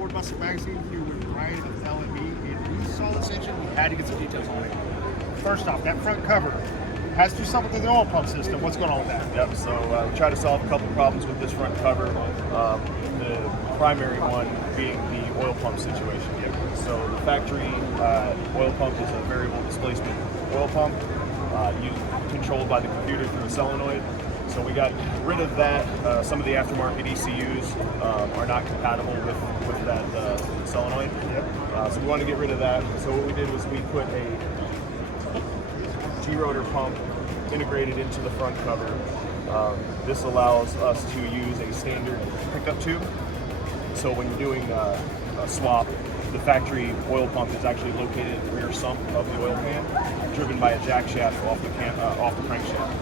Ford Muscle Magazine here with Bryan Neelan and me, and we saw this engine. We had to get some details on it. First off, that front cover has to do something with the oil pump system. What's going on with that? Yep, so we tried to solve a couple problems with this front cover. The primary one being the oil pump situation. So the factory oil pump is a variable displacement oil pump controlled by the computer through a solenoid. So we got rid of that. Some of the aftermarket ECUs are not compatible with that solenoid. So we wanted to get rid of that. So what we did was we put a G-rotor pump integrated into the front cover. This allows us to use a standard pickup tube. So when you're doing a swap, the factory oil pump is actually located in the rear sump of the oil pan, driven by a jack shaft off the crankshaft.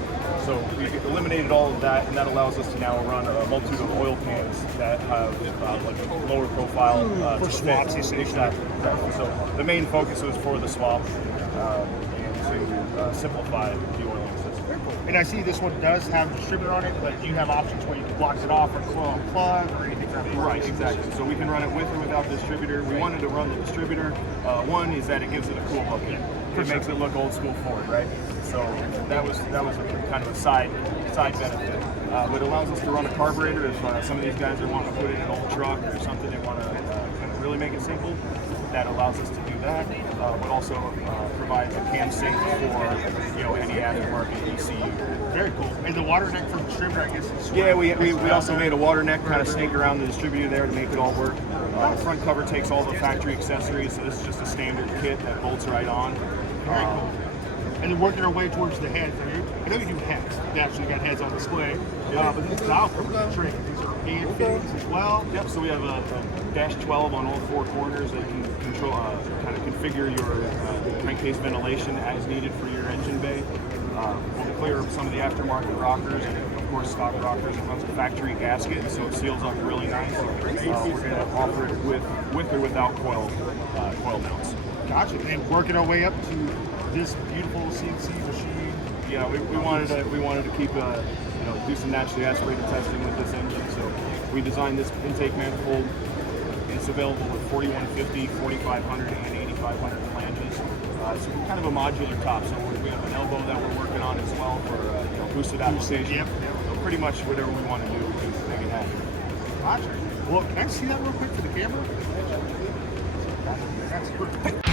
So we eliminated all of that, and that allows us to now run a multitude of oil pans that have like a lower profile for swaps. Exactly. So the main focus was for the swap and to simplify the oiling system. And I see this one does have a distributor on it, but do you have options where you can block it off or plug or anything like that? Right, exactly. So we can run it with or without distributor. We wanted to run the distributor. One is that it gives it a cool look. It makes it look old school Ford, right? So that was a kind of a side benefit. But it allows us to run a carburetor if some of these guys are wanting to put in an old truck or something they want to kind of really make it simple. That allows us to do that, but also provides a cam sync for any aftermarket ECU. Very cool. And the water neck from the distributor, I guess. Is We also made a water neck kind of snake around the distributor there to make it all work. The front cover takes all the factory accessories, so this is just a standard kit that bolts right on. Very cool. And then working our way towards the head. I know you do heads. You actually got heads on display. But these dials are pretty tricky. These are hand fittings as well. Yep, so we have a dash 12 on all four corners that can control, kind of configure your crankcase ventilation as needed for your engine bay. We'll clear some of the aftermarket rockers and of course stock rockers. It runs a factory gasket, so it seals up really nice. We're going to offer it with or without coil mounts. Gotcha. And working our way up to this beautiful CNC machine. Yeah, we wanted to keep do some naturally aspirated testing with this engine. So we designed this intake manifold. It's available with 4150, 4500, and 8500 flanges. It's kind of a modular top, so we have an elbow that we're working on as well for boosted application. Yep. So pretty much whatever we want to do, we can make it happen. Gotcha. Well, can I see that real quick to the camera? That's good.